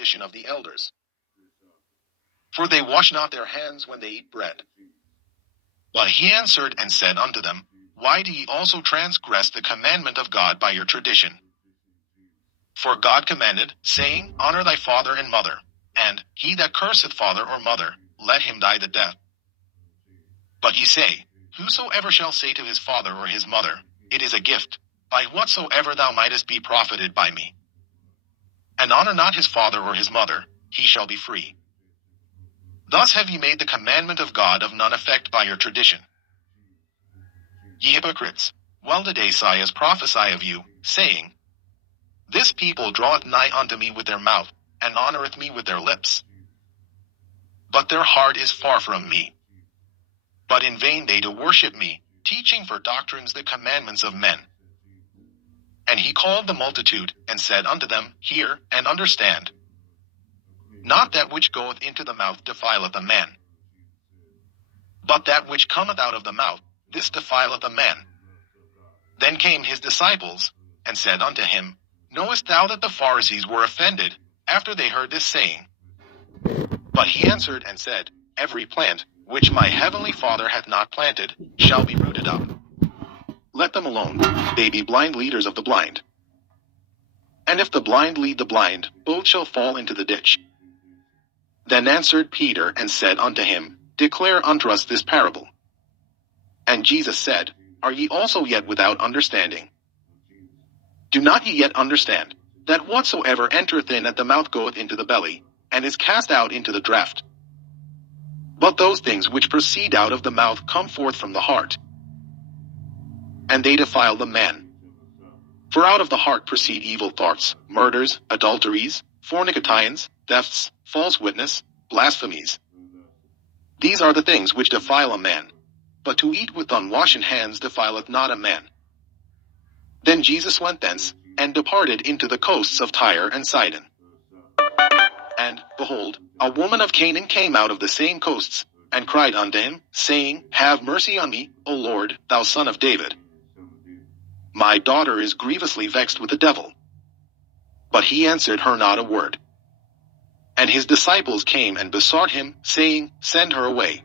tradition of the elders. For they wash not their hands when they eat bread. But he answered and said unto them, Why do ye also transgress the commandment of God by your tradition? For God commanded, saying, Honor thy father and mother, and he that curseth father or mother, let him die the death. But ye say, Whosoever shall say to his father or his mother, It is a gift, by whatsoever thou mightest be profited by me, and honor not his father or his mother, he shall be free. Thus have ye made the commandment of God of none effect by your tradition. Ye hypocrites, well did Isaiah prophesy of you, saying, This people draweth nigh unto me with their mouth, and honoureth me with their lips. But their heart is far from me. But in vain they do worship me, teaching for doctrines the commandments of men. And he called the multitude, and said unto them, Hear, and understand. Not that which goeth into the mouth defileth a man, but that which cometh out of the mouth, this defileth a man. Then came his disciples, and said unto him, Knowest thou that the Pharisees were offended, after they heard this saying? But he answered and said, Every plant, which my heavenly Father hath not planted, shall be rooted up. Let them alone, they be blind leaders of the blind. And if the blind lead the blind, both shall fall into the ditch. Then answered Peter and said unto him, Declare unto us this parable. And Jesus said, Are ye also yet without understanding? Do not ye yet understand, that whatsoever entereth in at the mouth goeth into the belly, and is cast out into the draught? But those things which proceed out of the mouth come forth from the heart, and they defile the man. For out of the heart proceed evil thoughts, murders, adulteries, fornications, thefts, false witness, blasphemies. These are the things which defile a man. But to eat with unwashen hands defileth not a man. Then Jesus went thence, and departed into the coasts of Tyre and Sidon. And, behold, a woman of Canaan came out of the same coasts, and cried unto him, saying, Have mercy on me, O Lord, thou son of David. My daughter is grievously vexed with the devil. But he answered her not a word. And his disciples came and besought him, saying, Send her away,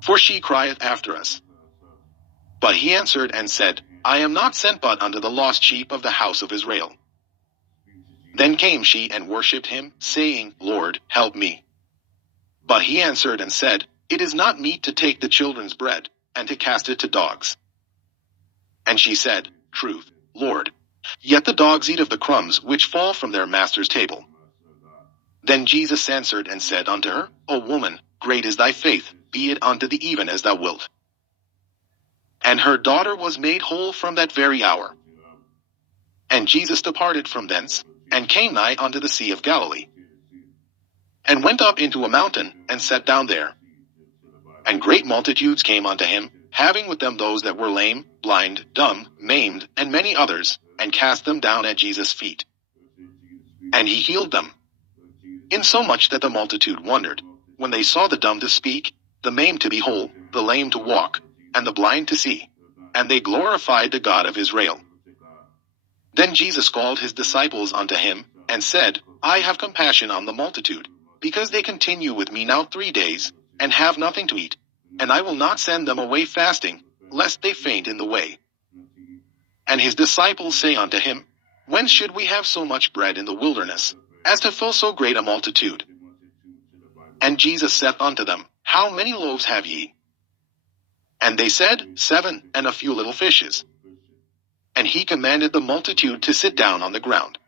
for she crieth after us. But he answered and said, I am not sent but unto the lost sheep of the house of Israel. Then came she and worshipped him, saying, Lord, help me. But he answered and said, It is not meet to take the children's bread, and to cast it to dogs. And she said, Truth, Lord. Yet the dogs eat of the crumbs which fall from their master's table. Then Jesus answered and said unto her, O woman, great is thy faith, be it unto thee even as thou wilt. And her daughter was made whole from that very hour. And Jesus departed from thence, and came nigh unto the sea of Galilee, and went up into a mountain, and sat down there. And great multitudes came unto him, having with them those that were lame, blind, dumb, maimed, and many others, and cast them down at Jesus' feet. And he healed them. Insomuch that the multitude wondered, when they saw the dumb to speak, the maimed to be whole, the lame to walk, and the blind to see. And they glorified the God of Israel. Then Jesus called his disciples unto him, and said, I have compassion on the multitude, because they continue with me now 3 days, and have nothing to eat. And I will not send them away fasting, lest they faint in the way. And his disciples say unto him, Whence should we have so much bread in the wilderness, as to fill so great a multitude? And Jesus saith unto them, How many loaves have ye? And they said, 7, and a few little fishes. And he commanded the multitude to sit down on the ground.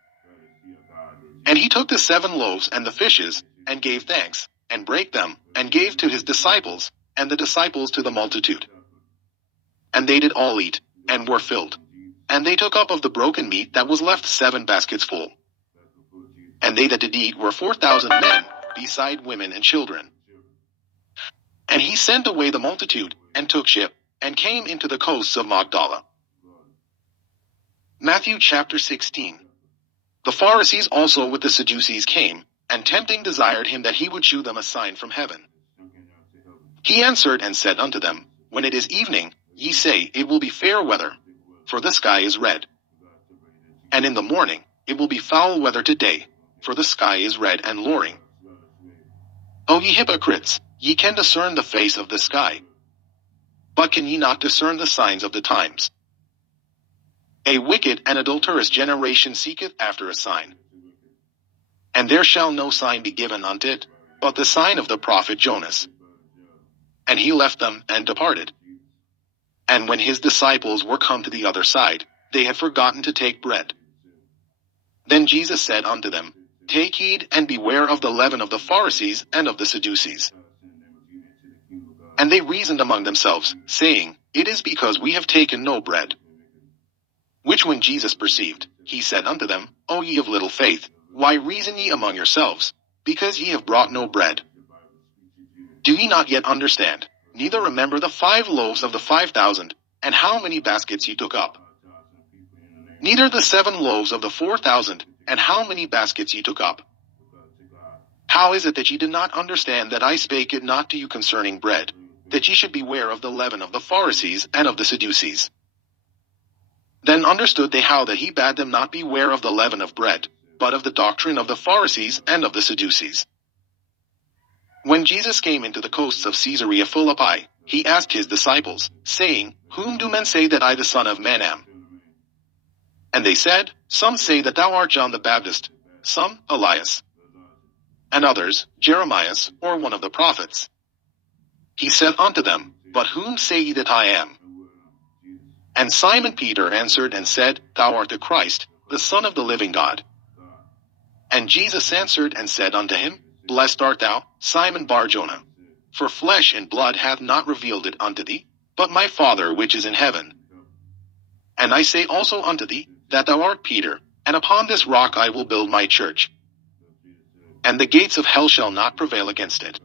And he took the 7 loaves and the fishes, and gave thanks, and brake them, and gave to his disciples, and the disciples to the multitude. And they did all eat, and were filled. And they took up of the broken meat that was left 7 baskets full. And they that did eat were 4,000 men, beside women and children. And he sent away the multitude, and took ship, and came into the coasts of Magdala. Matthew chapter 16. The Pharisees also with the Sadducees came, and tempting desired him that he would shew them a sign from heaven. He answered and said unto them, When it is evening, ye say, It will be fair weather, for the sky is red. And in the morning, it will be foul weather today, for the sky is red and lowering. O ye hypocrites, ye can discern the face of the sky, but can ye not discern the signs of the times? A wicked and adulterous generation seeketh after a sign, and there shall no sign be given unto it, but the sign of the prophet Jonas. And he left them and departed. And when his disciples were come to the other side, they had forgotten to take bread. Then Jesus said unto them, Take heed and beware of the leaven of the Pharisees and of the Sadducees. And they reasoned among themselves, saying, It is because we have taken no bread. Which when Jesus perceived, he said unto them, O ye of little faith, why reason ye among yourselves, because ye have brought no bread? Do ye not yet understand, neither remember the 5 loaves of the 5,000, and how many baskets ye took up? Neither the 7 loaves of the 4,000, and how many baskets ye took up? How is it that ye did not understand that I spake it not to you concerning bread, that ye should beware of the leaven of the Pharisees and of the Sadducees? Then understood they how that he bade them not beware of the leaven of bread, but of the doctrine of the Pharisees and of the Sadducees. When Jesus came into the coasts of Caesarea Philippi, he asked his disciples, saying, Whom do men say that I the Son of Man am? And they said, Some say that thou art John the Baptist, some Elias, and others, Jeremias, or one of the prophets. He said unto them, But whom say ye that I am? And Simon Peter answered and said, Thou art the Christ, the Son of the living God. And Jesus answered and said unto him, Blessed art thou, Simon Bar-Jonah, for flesh and blood hath not revealed it unto thee, but my Father which is in heaven. And I say also unto thee, that thou art Peter, and upon this rock I will build my church, and the gates of hell shall not prevail against it.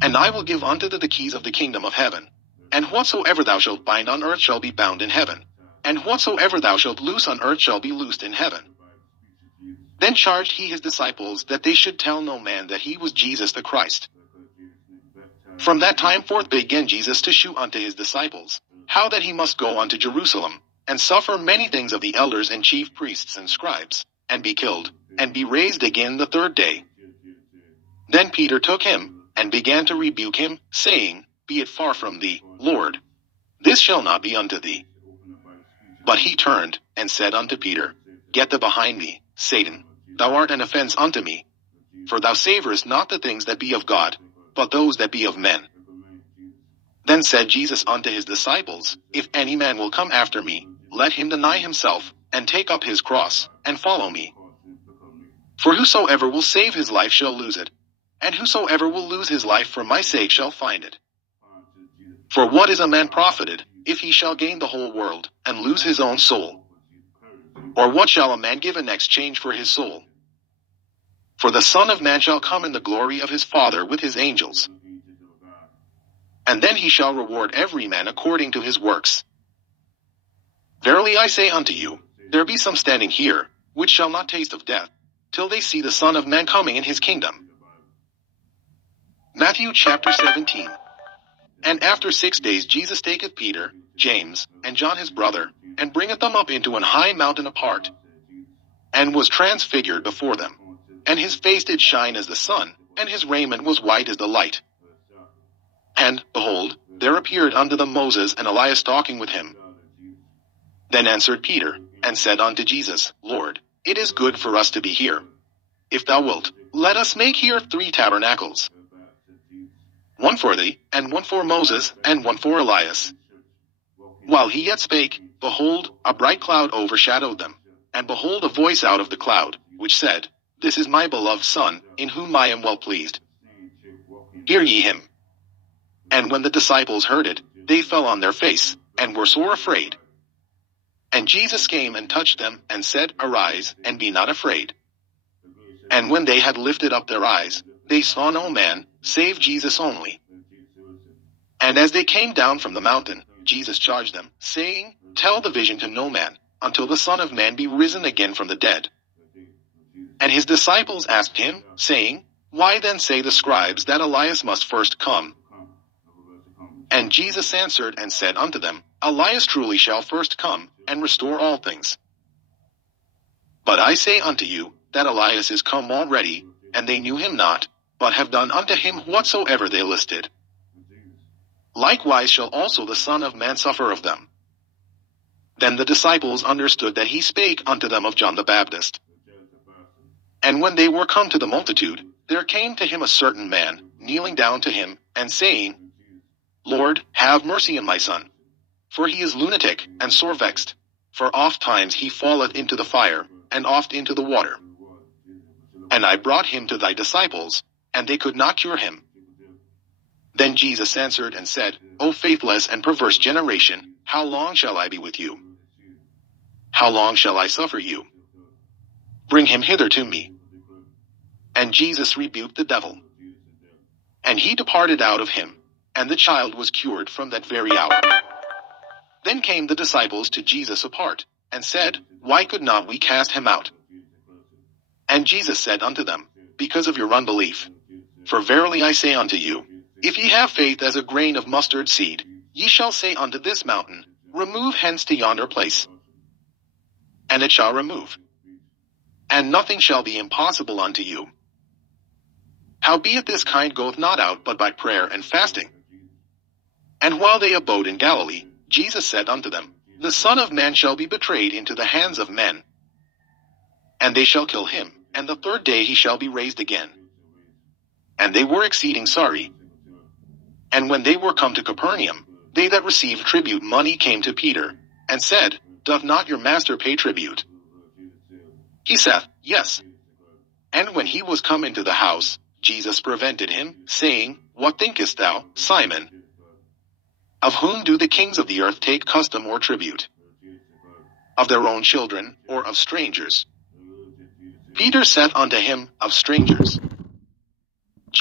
And I will give unto thee the keys of the kingdom of heaven. And whatsoever thou shalt bind on earth shall be bound in heaven, and whatsoever thou shalt loose on earth shall be loosed in heaven. Then charged he his disciples that they should tell no man that he was Jesus the Christ. From that time forth began Jesus to shew unto his disciples, how that he must go unto Jerusalem, and suffer many things of the elders and chief priests and scribes, and be killed, and be raised again the 3rd day. Then Peter took him, and began to rebuke him, saying, Be it far from thee, Lord. This shall not be unto thee. But he turned, and said unto Peter, Get thee behind me, Satan, thou art an offense unto me. For thou savorest not the things that be of God, but those that be of men. Then said Jesus unto his disciples, If any man will come after me, let him deny himself, and take up his cross, and follow me. For whosoever will save his life shall lose it, and whosoever will lose his life for my sake shall find it. For what is a man profited, if he shall gain the whole world, and lose his own soul? Or what shall a man give in exchange for his soul? For the Son of Man shall come in the glory of his Father with his angels. And then he shall reward every man according to his works. Verily I say unto you, there be some standing here, which shall not taste of death, till they see the Son of Man coming in his kingdom. Matthew chapter 17. And after 6 days Jesus taketh Peter, James, and John his brother, and bringeth them up into an high mountain apart, and was transfigured before them. And his face did shine as the sun, and his raiment was white as the light. And, behold, there appeared unto them Moses and Elias talking with him. Then answered Peter, and said unto Jesus, Lord, it is good for us to be here. If thou wilt, let us make here 3 tabernacles, one for thee, and one for Moses, and one for Elias. While he yet spake, behold, a bright cloud overshadowed them. And behold, a voice out of the cloud, which said, This is my beloved Son, in whom I am well pleased. Hear ye him. And when the disciples heard it, they fell on their face, and were sore afraid. And Jesus came and touched them, and said, Arise, and be not afraid. And when they had lifted up their eyes, they saw no man, save Jesus only. And as they came down from the mountain, Jesus charged them, saying, Tell the vision to no man, until the Son of Man be risen again from the dead. And his disciples asked him, saying, Why then say the scribes that Elias must first come? And Jesus answered and said unto them, Elias truly shall first come, and restore all things. But I say unto you, that Elias is come already, and they knew him not, but have done unto him whatsoever they listed. Likewise shall also the Son of Man suffer of them. Then the disciples understood that he spake unto them of John the Baptist. And when they were come to the multitude, there came to him a certain man, kneeling down to him, and saying, Lord, have mercy on my son. For he is lunatic, and sore vexed. For oft times he falleth into the fire, and oft into the water. And I brought him to thy disciples, and they could not cure him. Then Jesus answered and said, O faithless and perverse generation, how long shall I be with you? How long shall I suffer you? Bring him hither to me. And Jesus rebuked the devil. And he departed out of him, and the child was cured from that very hour. Then came the disciples to Jesus apart, and said, Why could not we cast him out? And Jesus said unto them, Because of your unbelief. For verily I say unto you, if ye have faith as a grain of mustard seed, ye shall say unto this mountain, Remove hence to yonder place. And it shall remove. And nothing shall be impossible unto you. Howbeit this kind goeth not out but by prayer and fasting. And while they abode in Galilee, Jesus said unto them, The Son of Man shall be betrayed into the hands of men. And they shall kill him, and the third day he shall be raised again. And they were exceeding sorry. And when they were come to Capernaum, they that received tribute money came to Peter, and said, Doth not your master pay tribute? He saith, Yes. And when he was come into the house, Jesus prevented him, saying, What thinkest thou, Simon? Of whom do the kings of the earth take custom or tribute? Of their own children, or of strangers? Peter saith unto him, Of strangers.